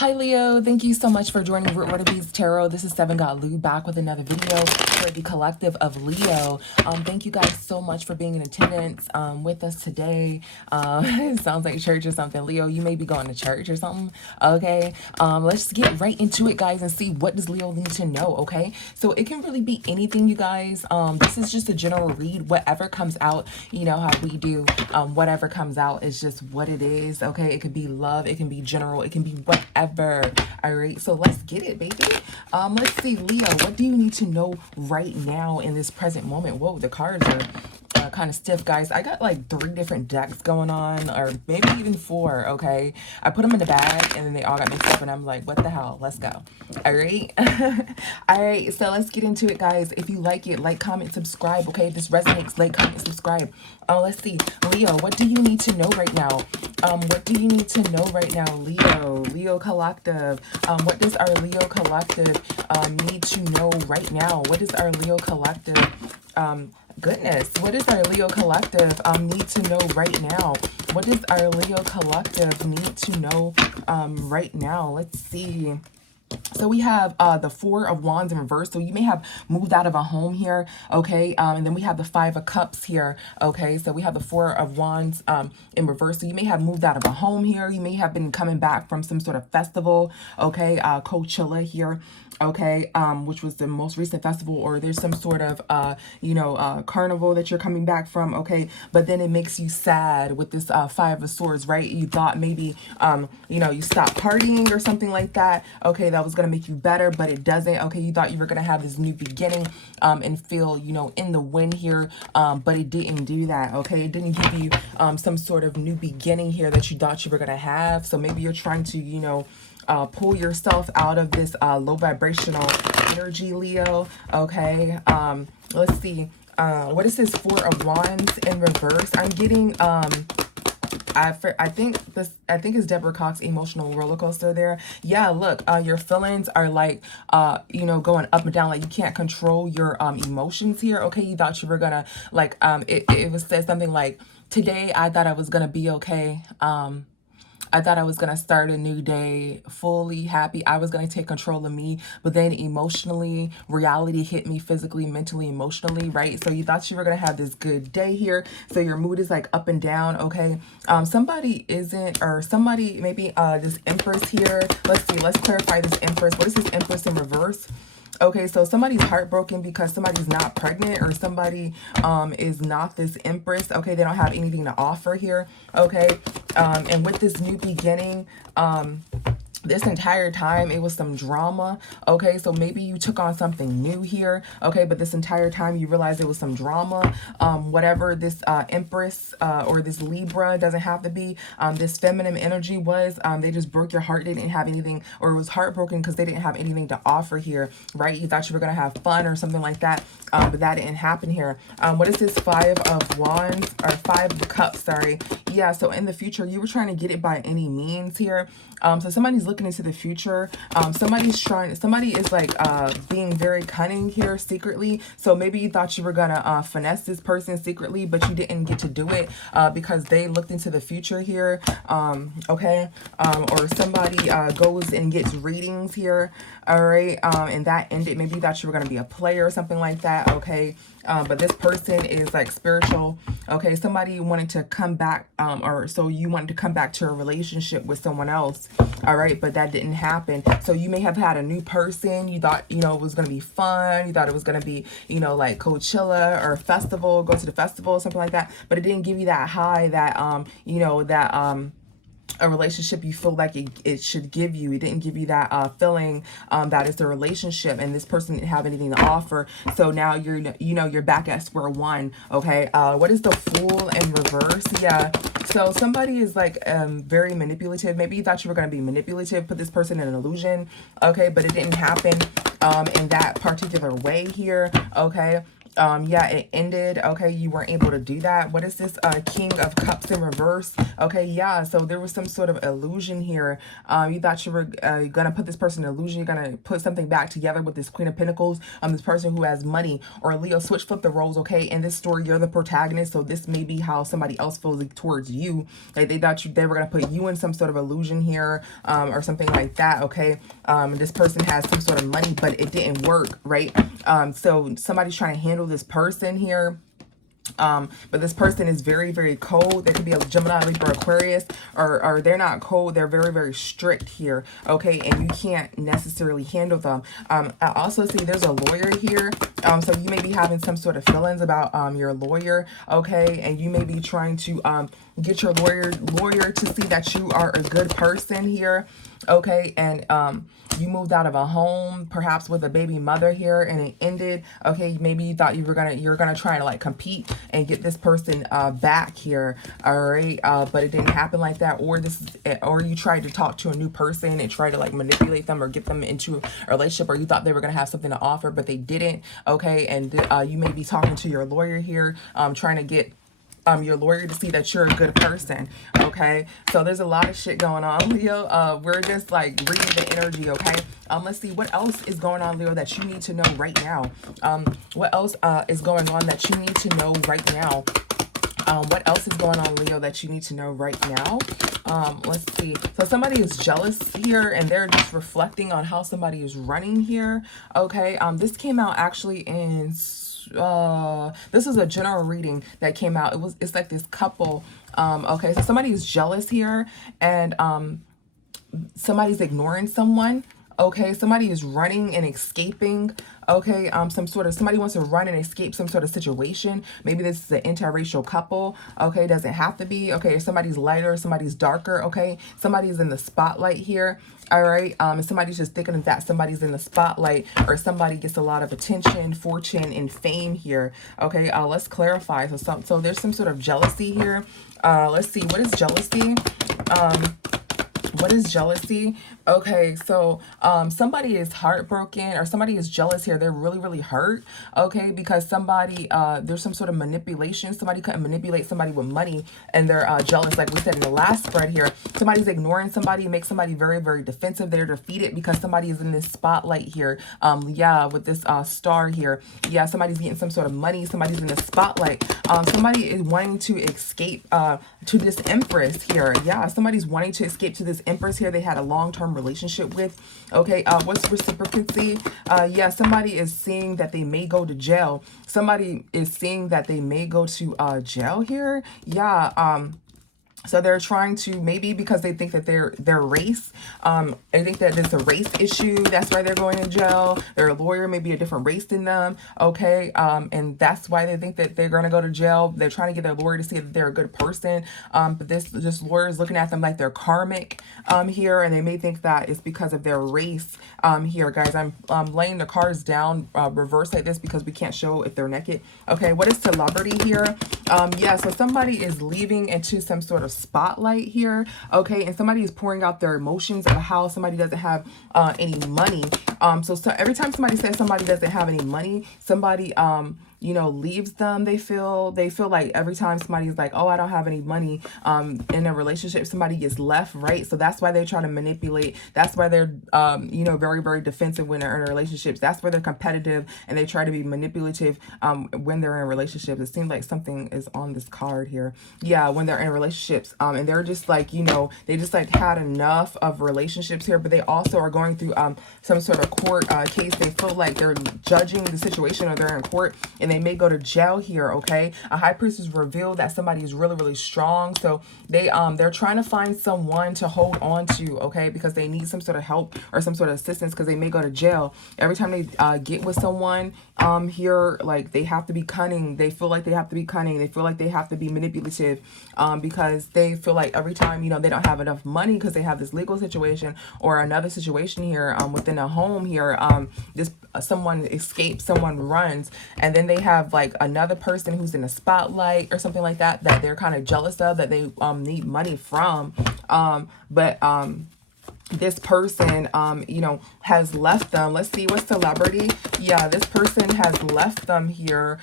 Hi Leo, thank you so much for joining Root Water Beads Tarot. This is Seven Got Lou back with another video for the collective of Leo. Thank you guys so much for being in attendance with us today. It sounds like church or something. Leo, you may be going to church or something. Okay, let's get right into it, guys, and see what does Leo need to know. Okay, so it can really be anything, you guys. This is just a general read. Whatever comes out, you know how we do. Whatever comes out is just what it is. Okay, it could be love, it can be general, it can be whatever. All right, so let's get it, baby. Let's see, Leo, what do you need to know right now in this present moment? Whoa, the cards are kind of stiff, guys. I got like 3 different decks going on, or maybe even 4. Okay, I put them in the bag and then they all got mixed up and I'm like, what the hell, let's go. All right. All right, so let's get into it, guys. If you like it, like, comment, subscribe. Okay, if this resonates, like, comment, subscribe. Let's see, Leo, what do you need to know right now? What do you need to know right now, Leo collective? What does our Leo collective need to know right now? What does our Leo collective goodness, what does our Leo collective need to know right now? What does our Leo collective need to know right now? Let's see. So we have the 4 of Wands in reverse. So you may have moved out of a home here, okay? And then we have the 5 of Cups here, okay? So we have the 4 of Wands in reverse. So you may have moved out of a home here. You may have been coming back from some sort of festival, okay? Coachella here, okay? Which was the most recent festival, or there's some sort of, carnival that you're coming back from, okay? But then it makes you sad with this 5 of Swords, right? You thought maybe, you stopped partying or something like that, okay? That was going to make you better, but it doesn't. Okay, you thought you were going to have this new beginning and feel, in the wind here, but it didn't do that. Okay, it didn't give you some sort of new beginning here that you thought you were going to have. So maybe you're trying to, pull yourself out of this low vibrational energy, Leo. Okay, let's see. What is this 4 of Wands in reverse? I'm getting I think it's Deborah Cox emotional roller coaster there. Yeah, look, your feelings are like going up and down, like you can't control your emotions here. Okay, you thought you were gonna like it was said something like, today I thought I was gonna be okay. I thought I was going to start a new day fully happy. I was going to take control of me, but then emotionally, reality hit me physically, mentally, emotionally, right? So you thought you were going to have this good day here. So your mood is like up and down, okay? Somebody isn't, or somebody, maybe this Empress here. Let's see, let's clarify this Empress. What is this Empress in reverse? Okay, so somebody's heartbroken because somebody's not pregnant, or somebody is not this Empress. Okay, they don't have anything to offer here. Okay, and with this new beginning, this entire time it was some drama. Okay, so maybe you took on something new here. Okay, but this entire time you realized it was some drama. Whatever this Empress or this Libra, doesn't have to be, this feminine energy was, they just broke your heart. They didn't have anything, or it was heartbroken because they didn't have anything to offer here, right? You thought you were gonna have fun or something like that, but that didn't happen here. What is this 5 of Wands, or 5 of Cups, sorry? Yeah, so in the future you were trying to get it by any means here. So somebody's looking into the future. Somebody is like being very cunning here secretly. So maybe you thought you were gonna finesse this person secretly, but you didn't get to do it because they looked into the future here. Okay, or somebody goes and gets readings here. All right, and that ended. Maybe you thought you were gonna be a player or something like that. Okay, but this person is like spiritual. Okay, somebody wanted to come back, or so you wanted to come back to a relationship with someone else. All right, but that didn't happen. So you may have had a new person. You thought, it was going to be fun. You thought it was going to be, like Coachella or festival, go to the festival, something like that. But it didn't give you that high that, a relationship you feel like it should give you. It didn't give you that feeling that it's a relationship, and this person didn't have anything to offer. So now you're back at square one. Okay, what is the Fool in reverse? Yeah, so somebody is like very manipulative. Maybe you thought you were going to be manipulative, put this person in an illusion. Okay, but it didn't happen in that particular way here. Okay, Yeah, it ended. Okay, you weren't able to do that. What is this? King of Cups in reverse. Okay, yeah, so there was some sort of illusion here. You thought you were gonna put this person in illusion. You're gonna put something back together with this Queen of Pentacles. This person who has money, or Leo, switch, flip the roles. Okay, in this story, you're the protagonist, so this may be how somebody else feels towards you. Like they thought they were gonna put you in some sort of illusion here, or something like that. Okay, this person has some sort of money, but it didn't work, right? So somebody's trying to handle this person here. But this person is very, very cold. They could be a Gemini, Libra, Aquarius, or they're not cold. They're very, very strict here. Okay, and you can't necessarily handle them. I also see there's a lawyer here. So you may be having some sort of feelings about your lawyer. Okay, and you may be trying to get your lawyer to see that you are a good person here. Okay, and you moved out of a home, perhaps with a baby mother here, and it ended. Okay, maybe you thought you're gonna try to like compete and get this person back here. All right, but it didn't happen like that. Or you tried to talk to a new person and try to like manipulate them or get them into a relationship, or you thought they were gonna have something to offer, but they didn't. Okay, and you may be talking to your lawyer here, trying to get your lawyer to see that you're a good person. Okay, so there's a lot of shit going on, Leo. We're just like reading the energy. Okay, let's see what else is going on, Leo, that you need to know right now. What else is going on that you need to know right now? What else is going on, Leo, that you need to know right now? Let's see. So somebody is jealous here, and they're just reflecting on how somebody is running here. Okay, this came out actually in this is a general reading that came out. It's like this couple. Okay, so somebody is jealous here, and somebody's ignoring someone. Okay, somebody is running and escaping. Okay, somebody wants to run and escape some sort of situation. Maybe this is an interracial couple. Okay, doesn't have to be. Okay, somebody's lighter, somebody's darker. Okay, somebody's in the spotlight here. All right, and somebody's just thinking that somebody's in the spotlight, or somebody gets a lot of attention, fortune, and fame here. Okay, let's clarify. So there's some sort of jealousy here. Let's see, what is jealousy? What is jealousy? Okay, so somebody is heartbroken, or somebody is jealous here. They're really, really hurt, okay, because somebody, there's some sort of manipulation. Somebody couldn't manipulate somebody with money, and they're jealous. Like we said in the last spread here, somebody's ignoring somebody, makes somebody very, very defensive. They're defeated because somebody is in this spotlight here. Yeah, with this star here. Yeah, somebody's getting some sort of money. Somebody's in the spotlight. Somebody is wanting to escape to this Empress here. Yeah, somebody's wanting to escape to this Empress here they had a long-term relationship with. Okay, what's reciprocity? Yeah, somebody is seeing that they may go to jail. Somebody is seeing that they may go to jail here. Yeah, so they're trying to, maybe because they think that their race, I think that it's a race issue. That's why they're going to jail. Their lawyer may be a different race than them. Okay. And that's why they think that they're going to go to jail. They're trying to get their lawyer to see that they're a good person. But this lawyer is looking at them like they're karmic here. And they may think that it's because of their race here, guys. I'm laying the cards down reverse like this because we can't show if they're naked. Okay. What is celebrity here? Yeah. So somebody is leaving into some sort of spotlight here. Okay. And somebody is pouring out their emotions of how somebody doesn't have any money. So every time somebody says somebody doesn't have any money, somebody you know, leaves them, they feel like every time somebody's like, oh, I don't have any money in a relationship, somebody gets left, right? So that's why they try to manipulate. That's why they're you know, very, very defensive when they're in relationships. That's where they're competitive, and they try to be manipulative when they're in relationships. It seems like something is on this card here. Yeah, when they're in relationships, and they're just like, you know, they just like had enough of relationships here, but they also are going through some sort of court case. They feel like they're judging the situation, or they're in court, and they may go to jail here. Okay, a high priestess revealed that somebody is really, really strong, so they're trying to find someone to hold on to, okay, because they need some sort of help or some sort of assistance, because they may go to jail. Every time they get with someone here, like, they have to be cunning. They feel like they have to be cunning. They feel like they have to be manipulative because they feel like every time, you know, they don't have enough money because they have this legal situation or another situation here within a home here. Someone escapes, someone runs, and then they have like another person who's in the spotlight or something like that they're kind of jealous of, that they need money from, but this person you know, has left them. Let's see, what celebrity? Yeah, this person has left them here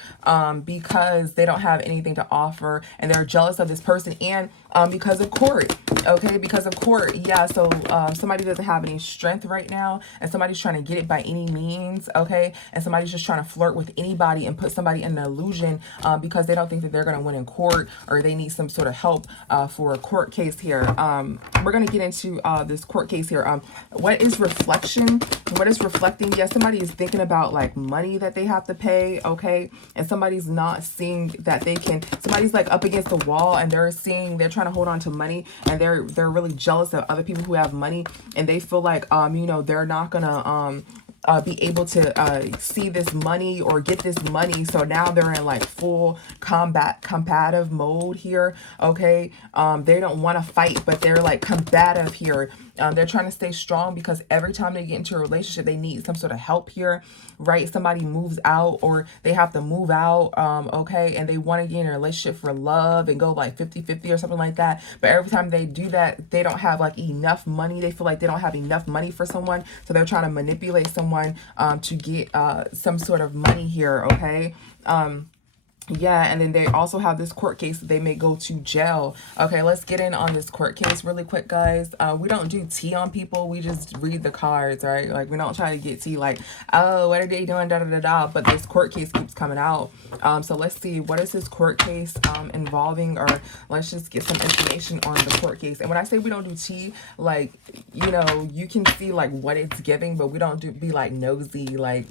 because they don't have anything to offer, and they're jealous of this person, and because of court. Okay, because of court. Yeah, so somebody doesn't have any strength right now, and somebody's trying to get it by any means. Okay, and somebody's just trying to flirt with anybody and put somebody in an illusion because they don't think that they're going to win in court, or they need some sort of help for a court case here. We're going to get into this court case here. What is reflection? What is reflecting? Yeah, somebody is thinking about like money that they have to pay. Okay, and somebody's not seeing that they can. Somebody's like up against the wall, and they're trying to hold on to money, and they're really jealous of other people who have money, and they feel like they're not gonna be able to see this money or get this money. So now they're in like full combative mode here. Okay, they don't want to fight, but they're like combative here. They're trying to stay strong because every time they get into a relationship, they need some sort of help here, right? Somebody moves out, or they have to move out, okay, and they want to get in a relationship for love and go like 50-50 or something like that. But every time they do that, they don't have like enough money. They feel like they don't have enough money for someone, so they're trying to manipulate someone to get some sort of money here, okay? Yeah, and then they also have this court case that they may go to jail. Okay, let's get in on this court case really quick, guys. We don't do tea on people. We just read the cards, right? Like, we don't try to get tea like, oh, what are they doing, da-da-da-da. But this court case keeps coming out. So let's see, what is this court case involving? Or let's just get some information on the court case. And when I say we don't do tea, like, you can see like what it's giving, but we don't be like nosy. Like,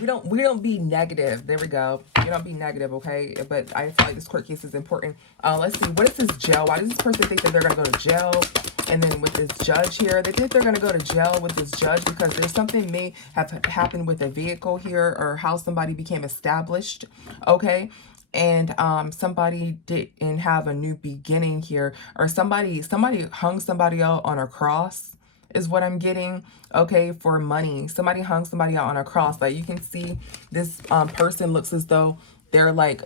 we don't be negative. There we go. We don't be negative, okay? But I feel like this court case is important. Let's see, what is this jail? Why does this person think that they're going to go to jail? And then with this judge here, they think they're going to go to jail with this judge because there's something may have happened with a vehicle here, or how somebody became established, okay? And somebody didn't have a new beginning here, or somebody hung somebody out on a cross, is what I'm getting, okay, for money. Somebody hung somebody out on a cross. Like, you can see this person looks as though they're like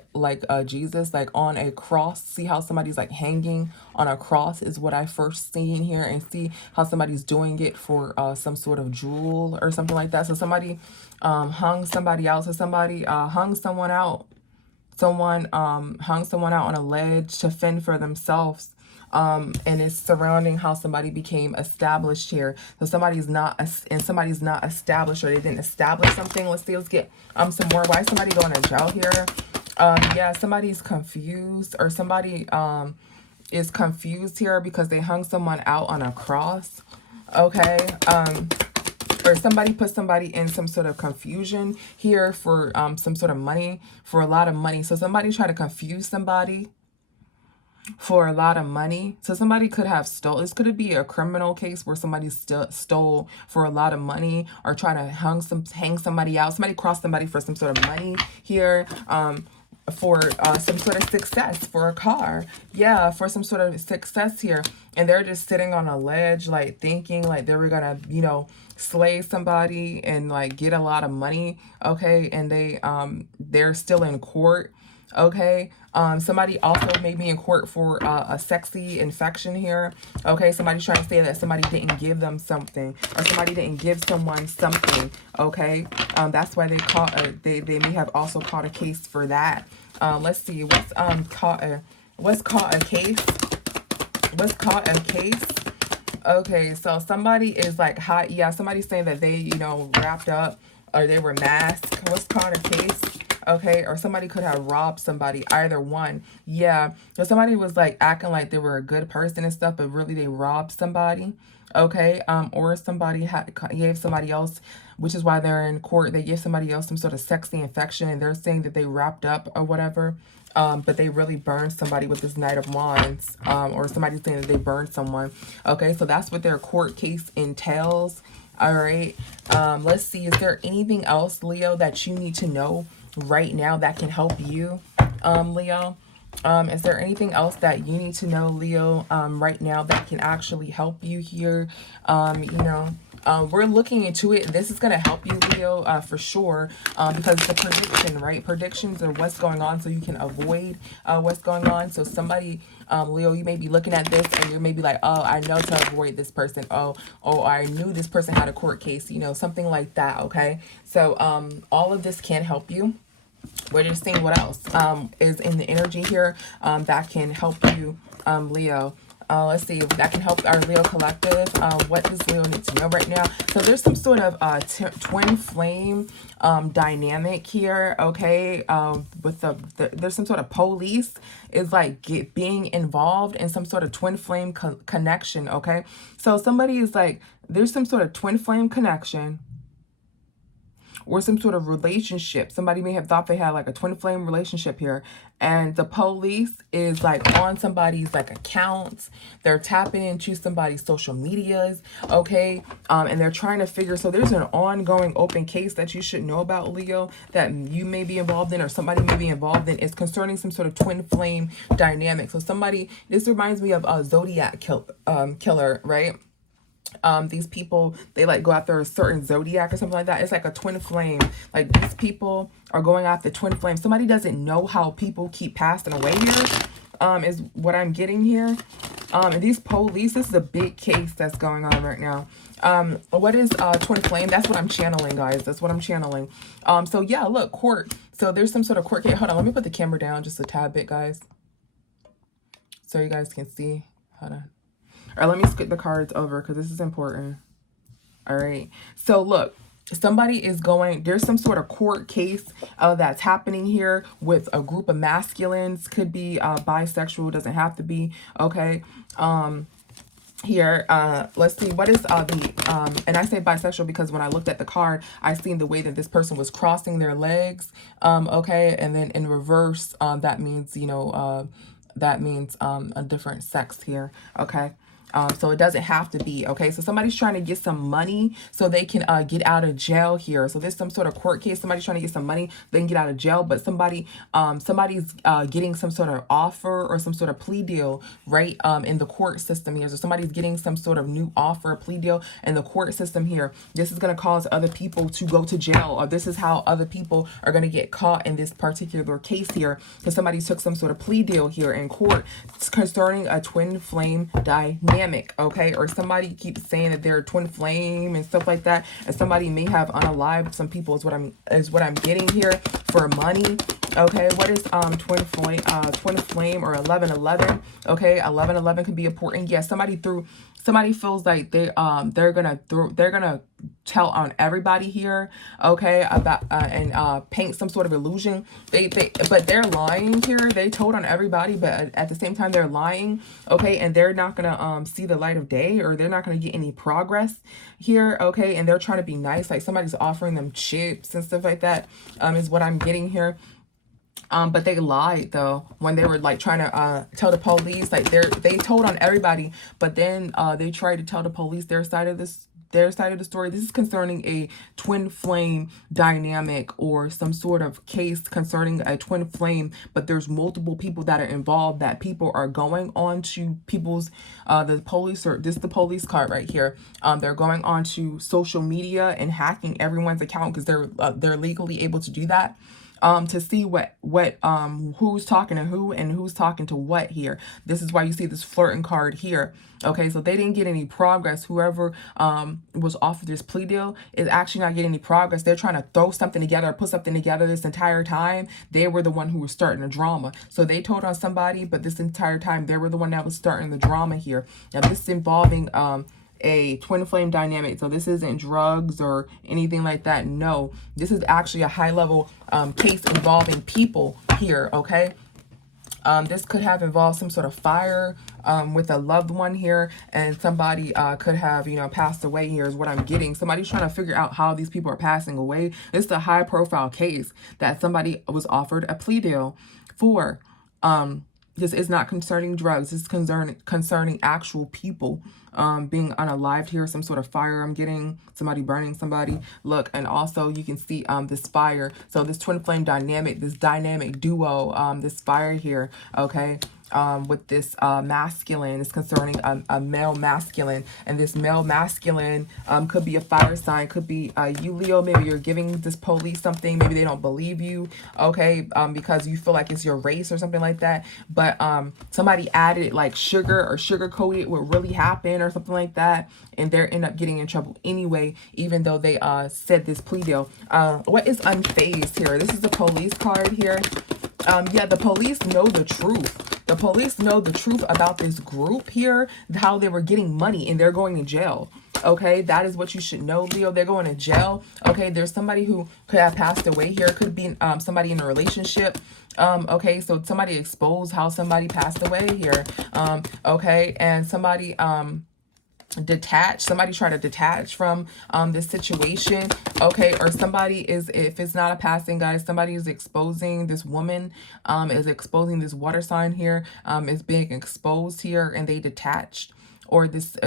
Jesus, like on a cross. See how somebody's like hanging on a cross is what I first seen here, and see how somebody's doing it for some sort of jewel or something like that. So somebody hung somebody out. So somebody hung someone out. Someone hung someone out on a ledge to fend for themselves. And it's surrounding how somebody became established here. So somebody's not established, or they didn't establish something. Let's see, let's get some more. Why is somebody going to jail here? Yeah, somebody's confused, or somebody is confused here because they hung someone out on a cross. Okay, or somebody put somebody in some sort of confusion here for some sort of money, for a lot of money. So somebody tried to confuse somebody for a lot of money. So somebody could have stole. This could be a criminal case where somebody stole for a lot of money, or trying to hang somebody out. Somebody crossed somebody for some sort of money here, for some sort of success, for a car. Yeah, for some sort of success here. And they're just sitting on a ledge, like thinking like they were gonna, slay somebody and like get a lot of money. Okay, and they're still in court. Okay, somebody also may be in court for a sexy infection here. Okay, somebody's trying to say that somebody didn't give them something, or somebody didn't give someone something. Okay, that's why they may have also caught a case for that. Let's see, what's caught a case? What's caught a case? Okay, so somebody is like hot. Yeah, somebody's saying that they wrapped up, or they were masked. What's caught a case? Okay, or somebody could have robbed somebody, either one. Yeah, so somebody was like acting like they were a good person and stuff, but really they robbed somebody. Okay, or somebody gave somebody else, which is why they're in court, they gave somebody else some sort of sexy infection, and they're saying that they wrapped up or whatever, but they really burned somebody with this Knight of Wands, or somebody's saying that they burned someone. Okay, so that's what their court case entails. All right, let's see, is there anything else, Leo, that you need to know right now that can help you, Leo? Is there anything else that you need to know, Leo, right now that can actually help you here? We're looking into it. This is going to help you, Leo, for sure, because it's a prediction, right? Predictions are what's going on so you can avoid what's going on. So somebody, Leo, you may be looking at this and you may be like, oh, I know to avoid this person. Oh, I knew this person had a court case, you know, something like that, okay? So all of this can help you. We're just seeing what else is in the energy here that can help you, Leo. Let's see if that can help our Leo collective. What does Leo need to know right now? So there's some sort of twin flame dynamic here, okay? With there's some sort of police is like being involved in some sort of twin flame connection, okay? So somebody is like, there's some sort of twin flame connection or some sort of relationship. Somebody may have thought they had like a twin flame relationship here, and the police is like on somebody's like accounts. They're tapping into somebody's social medias, okay? And they're trying to figure, so there's an ongoing open case that you should know about, Leo, that you may be involved in or somebody may be involved in. It's concerning some sort of twin flame dynamic. So somebody, this reminds me of a Zodiac killer, right? These people, they like go after a certain zodiac or something like that. It's like a twin flame. Like these people are going after twin flame. Somebody doesn't know how people keep passing away here, is what I'm getting here. And these police, this is a big case that's going on right now. What is twin flame? That's what I'm channeling, guys. That's what I'm channeling. So yeah, look, court. So there's some sort of court case. Hold on, let me put the camera down just a tad bit, guys, so you guys can see. Hold on. All right, let me skip the cards over because this is important. All right. So look, somebody is going, there's some sort of court case that's happening here with a group of masculines. Could be bisexual, doesn't have to be. Okay. Here, let's see, what is and I say bisexual because when I looked at the card, I seen the way that this person was crossing their legs. Okay. And then in reverse, that means, you know, a different sex here. Okay. So it doesn't have to be, okay? So somebody's trying to get some money so they can get out of jail here. So there's some sort of court case. Somebody's trying to get some money, they can get out of jail, but somebody's getting some sort of offer or some sort of plea deal, right, in the court system here. So somebody's getting some sort of new offer, plea deal in the court system here. This is going to cause other people to go to jail, or this is how other people are going to get caught in this particular case here, because somebody took some sort of plea deal here in court concerning a twin flame dynamic. Okay, or somebody keeps saying that they're a twin flame and stuff like that, and somebody may have unalived some people is what I'm getting here for money. Okay, what is twin flame or 1111? Okay, 1111 can be important. Yes, somebody feels like they're gonna tell on everybody here, okay, about and paint some sort of illusion. But they're lying here. They told on everybody, but at the same time they're lying, okay, and they're not gonna see the light of day, or they're not gonna get any progress here, okay, and they're trying to be nice, like somebody's offering them chips and stuff like that, is what I'm getting here. But they lied though when they were like trying to tell the police, like they told on everybody, but then they tried to tell the police their side of the story. This is concerning a twin flame dynamic or some sort of case concerning a twin flame, but there's multiple people that are involved, that people are going on to people's the police, or this is the police card right here. They're going on to social media and hacking everyone's account because they're legally able to do that. To see who's talking to who and who's talking to what here. This is why you see this flirting card here. Okay, so they didn't get any progress. Whoever was offered this plea deal is actually not getting any progress. They're trying to throw something together or put something together this entire time. They were the one who was starting the drama. So they told on somebody, but this entire time they were the one that was starting the drama here. Now this is involving a twin flame dynamic. So this isn't drugs or anything like that. No, this is actually a high level case involving people here. Okay. This could have involved some sort of fire with a loved one here, and somebody could have, you know, passed away here is what I'm getting. Somebody's trying to figure out how these people are passing away. This is a high profile case that somebody was offered a plea deal for. This is not concerning drugs. This is concerning actual people being unalived here. Some sort of fire I'm getting. Somebody burning somebody. Look, and also you can see this fire. So this twin flame dynamic, this dynamic duo, this fire here, okay? with this masculine. It's concerning a male masculine, and this male masculine could be a fire sign, could be you, Leo. Maybe you're giving this police something, maybe they don't believe you, okay, because you feel like it's your race or something like that. But somebody added like sugar or sugar coated what really happened or something like that, and they're end up getting in trouble anyway, even though they said this plea deal. What is unfazed here? This is the police card here. Yeah, the police know the truth. The police know the truth about this group here, how they were getting money, and they're going to jail. Okay, that is what you should know, Leo. They're going to jail. Okay, there's somebody who could have passed away here. Could be somebody in a relationship. Okay, so somebody exposed how somebody passed away here. Okay, and somebody somebody try to detach from this situation, okay, or somebody is, if it's not a passing, guys, somebody is exposing this woman, is exposing this water sign here, is being exposed here, and they detached, or this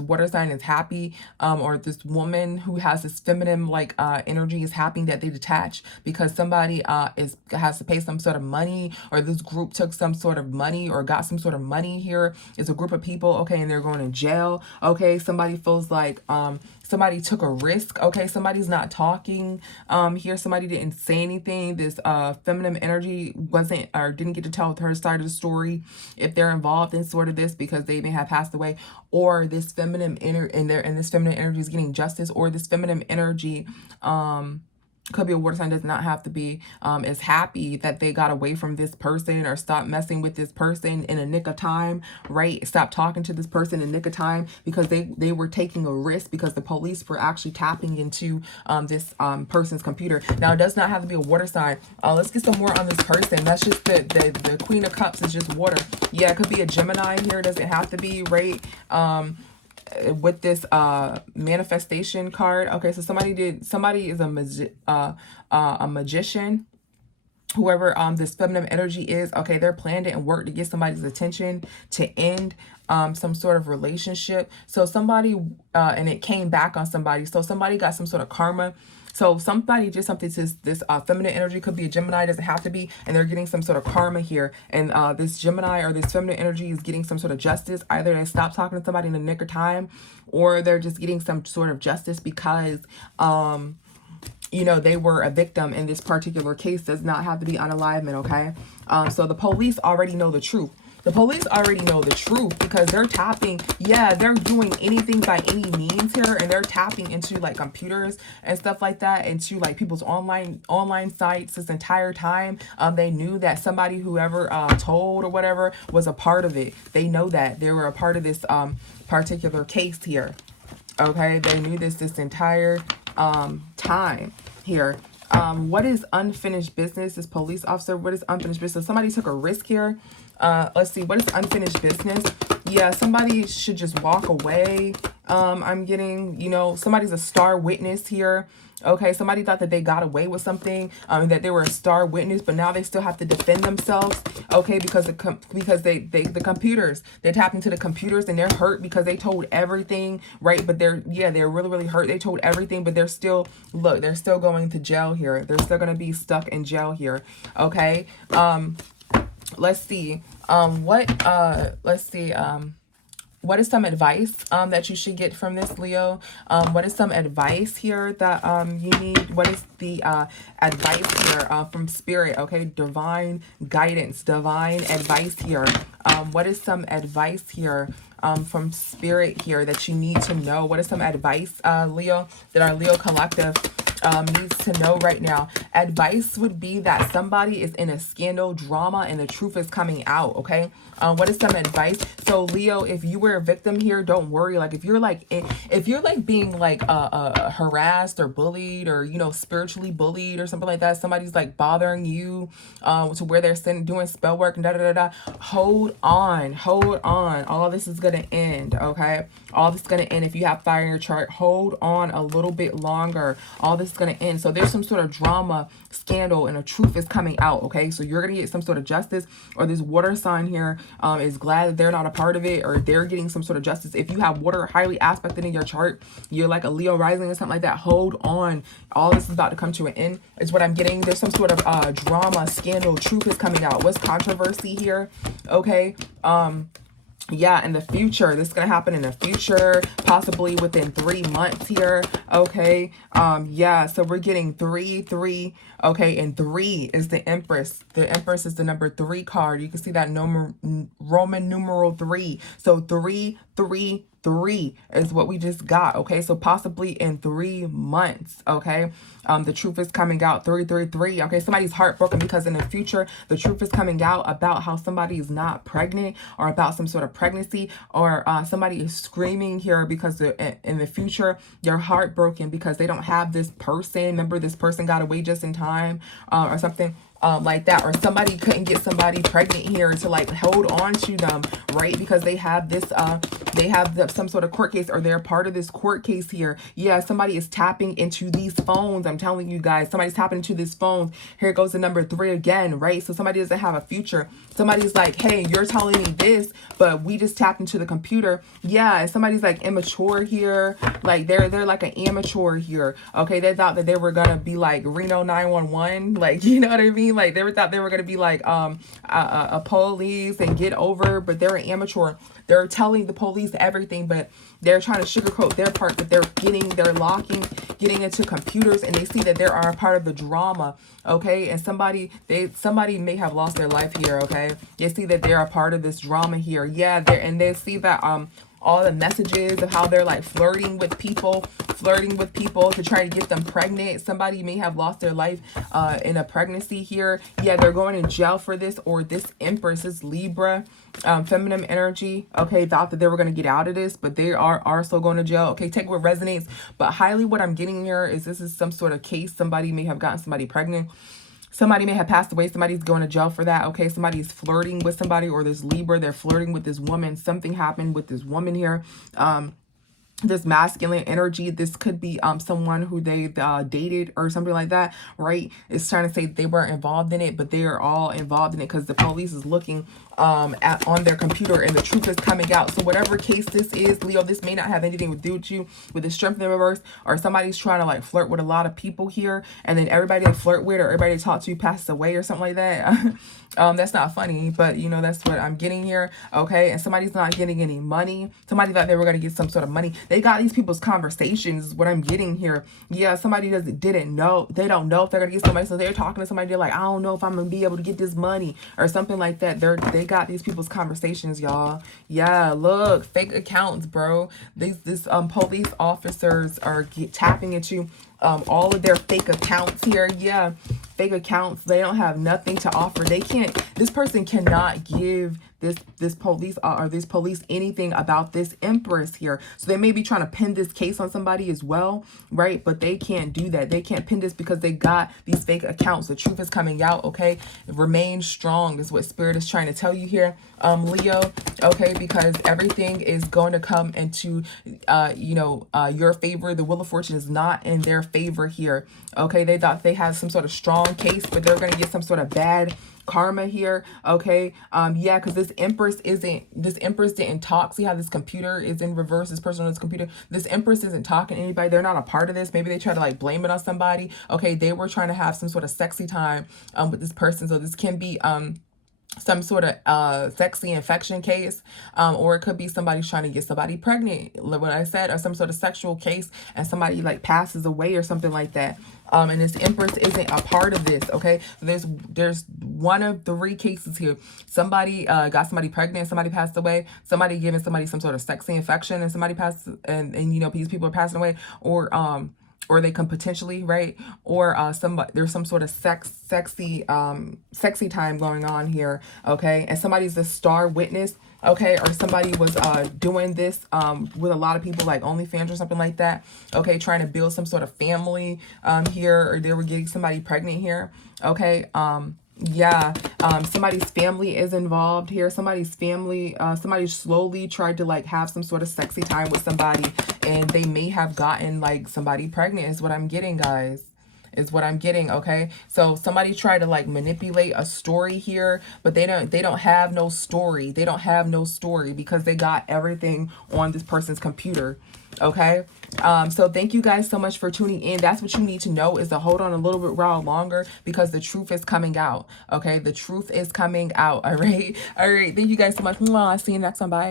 water sign is happy, or this woman who has this feminine like energy is happy that they detach because somebody has to pay some sort of money, or this group took some sort of money or got some sort of money here. It's a group of people, okay, and they're going to jail. Okay, somebody feels like somebody took a risk. Okay, somebody's not talking here. Somebody didn't say anything. This feminine energy wasn't, or didn't get to tell her side of the story if they're involved in sort of this, because they may have passed away, or this feminine this feminine energy is getting justice, or this feminine energy could be a water sign, does not have to be, is happy that they got away from this person, or stop messing with this person in a nick of time, right? Stop talking to this person in a nick of time, because they were taking a risk, because the police were actually tapping into this person's computer. Now, it does not have to be a water sign. Let's get some more on this person. That's just the Queen of Cups is just water. Yeah, it could be a Gemini here. It doesn't have to be, right? With this manifestation card. Okay, so somebody is a magician, whoever this feminine energy is. Okay, they're planned it and worked to get somebody's attention to end some sort of relationship. So somebody and it came back on somebody, so somebody got some sort of karma. So somebody did something to this feminine energy, could be a Gemini, doesn't have to be, and they're getting some sort of karma here. And this Gemini or this feminine energy is getting some sort of justice. Either they stop talking to somebody in the nick of time, or they're just getting some sort of justice because you know, they were a victim in this particular case. Does not have to be unalivement, okay? So the police already know the truth. The police already know the truth, because they're tapping, yeah, they're doing anything by any means here, and they're tapping into like computers and stuff like that, into like people's online sites this entire time. They knew that somebody, whoever told or whatever, was a part of it. They know that they were a part of this particular case here. Okay, they knew this entire time here. What is unfinished business? This police officer, what is unfinished business? Somebody took a risk here. Let's see, what is unfinished business? Yeah, somebody should just walk away. I'm getting, you know, somebody's a star witness here. Okay, somebody thought that they got away with something, that they were a star witness, but now they still have to defend themselves. Okay, because the computers, they're tapping into the computers, and they're hurt because they told everything, right? But they're really hurt. They told everything, but they're still, look, they're still going to jail here. They're still going to be stuck in jail here. Okay. Let's see. What is some advice that you should get from this, Leo? What is some advice here that you need? What is the advice here from Spirit? Okay, divine guidance, divine advice here. What is some advice here from Spirit here that you need to know? What is some advice, Leo, that our Leo collective needs to know right now? Advice would be that somebody is in a scandal, drama, and the truth is coming out. Okay, what is some advice? So Leo, if you were a victim here, don't worry. Like if you're like being like harassed or bullied, or, you know, spiritually bullied or something like that, somebody's like bothering you to where they're doing spell work and hold on. All this is gonna end. Okay, all this is gonna end. If you have fire in your chart, hold on a little bit longer. All this is going to end. So there's some sort of drama, scandal, and a truth is coming out, okay? So you're going to get some sort of justice, or this water sign here is glad that they're not a part of it, or they're getting some sort of justice. If you have water highly aspected in your chart, you're like a Leo rising or something like that, hold on. All this is about to come to an end is what I'm getting. There's some sort of drama, scandal, truth is coming out. What's controversy here? Okay. Yeah, in the future, this is going to happen in the future, possibly within 3 months here. Okay. Yeah, so we're getting 3. Okay, and 3 is the Empress. The Empress is the number 3 card. You can see that Roman numeral 3. So 3 is what we just got. Okay, so possibly in 3 months. Okay, the truth is coming out. 3. Okay, somebody's heartbroken because in the future the truth is coming out about how somebody is not pregnant, or about some sort of pregnancy, or somebody is screaming here because in the future they're heartbroken because they don't have this person. Remember, this person got away just in time, or something like that, or somebody couldn't get somebody pregnant here to like hold on to them, right? Because they have this some sort of court case, or they're part of this court case here. Yeah, somebody is tapping into these phones. I'm telling you guys, somebody's tapping into this phone. Here goes the number 3 again, right? So somebody doesn't have a future. Somebody's like, hey, you're telling me this, but we just tapped into the computer. Yeah, and somebody's like immature here, like they're like an amateur here. Okay, they thought that they were gonna be like Reno 911, like, you know what I mean? Like they thought they were gonna be like a police and get over, but they're an amateur. They're telling the police everything, but they're trying to sugarcoat their part, but they're getting into computers, and they see that they are a part of the drama. Okay, and somebody may have lost their life here. Okay, they see that they're a part of this drama here. Yeah, they see that all the messages of how they're like flirting with people to try to get them pregnant. Somebody may have lost their life in a pregnancy here. Yeah, they're going to jail for this, or this Empress is Libra, feminine energy. Okay, thought that they were going to get out of this, but they are still going to jail. Okay, take what resonates, but highly what I'm getting here is this is some sort of case. Somebody may have gotten somebody pregnant. Somebody may have passed away. Somebody's going to jail for that. Okay, somebody's flirting with somebody, or this Libra, they're flirting with this woman. Something happened with this woman here. This masculine energy, this could be someone who they dated or something like that, right? It's trying to say they weren't involved in it, but they are all involved in it because the police is looking on their computer, and the truth is coming out. So whatever case this is, Leo, this may not have anything to do with you, with the strength in the reverse, or somebody's trying to like flirt with a lot of people here, and then everybody they flirt with, or everybody they talk to passes away or something like that. That's not funny, but you know, that's what I'm getting here. Okay, and somebody's not getting any money. Somebody thought they were going to get some sort of money. They got these people's conversations is what I'm getting here. Yeah, somebody didn't know. They don't know if they're going to get somebody, so they're talking to somebody. They're like, I don't know if I'm going to be able to get this money or something like that. They got these people's conversations, y'all. Yeah, look, fake accounts, bro. These police officers are tapping into all of their fake accounts here. Yeah, fake accounts. They don't have nothing to offer. They can't, this person cannot give this police or this police anything about this Empress here. So they may be trying to pin this case on somebody as well, right? But they can't do that. They can't pin this because they got these fake accounts. The truth is coming out. Okay, remain strong is what Spirit is trying to tell you here, Leo. Okay, because everything is going to come into your favor. The Wheel of Fortune is not in their favor here. Okay, they thought they had some sort of strong case, but they're going to get some sort of bad karma here. Okay, yeah, because this Empress didn't talk. See how this computer is in reverse, this person on this computer, this Empress isn't talking to anybody. They're not a part of this. Maybe they try to like blame it on somebody. Okay, they were trying to have some sort of sexy time with this person. So this can be some sort of sexy infection case, or it could be somebody's trying to get somebody pregnant, what I said, or some sort of sexual case, and somebody like passes away or something like that. And this Empress isn't a part of this. Okay, so there's one of 3 cases here. Somebody got somebody pregnant, somebody passed away, somebody giving somebody some sort of sexy infection, and somebody passed, and you know, these people are passing away, or they can potentially, right? Or there's some sort of sexy time going on here, okay? And somebody's a star witness, okay? Or somebody was doing this with a lot of people, like OnlyFans or something like that, okay? Trying to build some sort of family here, or they were getting somebody pregnant here, okay? Yeah, somebody's family is involved here. Somebody's family, somebody slowly tried to like have some sort of sexy time with somebody, and they may have gotten like somebody pregnant is what I'm getting, guys. Is what I'm getting. Okay, so somebody tried to like manipulate a story here, but they don't have no story. They don't have no story because they got everything on this person's computer. Okay, so thank you guys so much for tuning in. That's what you need to know, is to hold on a little bit while longer, because the truth is coming out. Okay, the truth is coming out. All right, all right, thank you guys so much. Mwah. See you next one. Bye.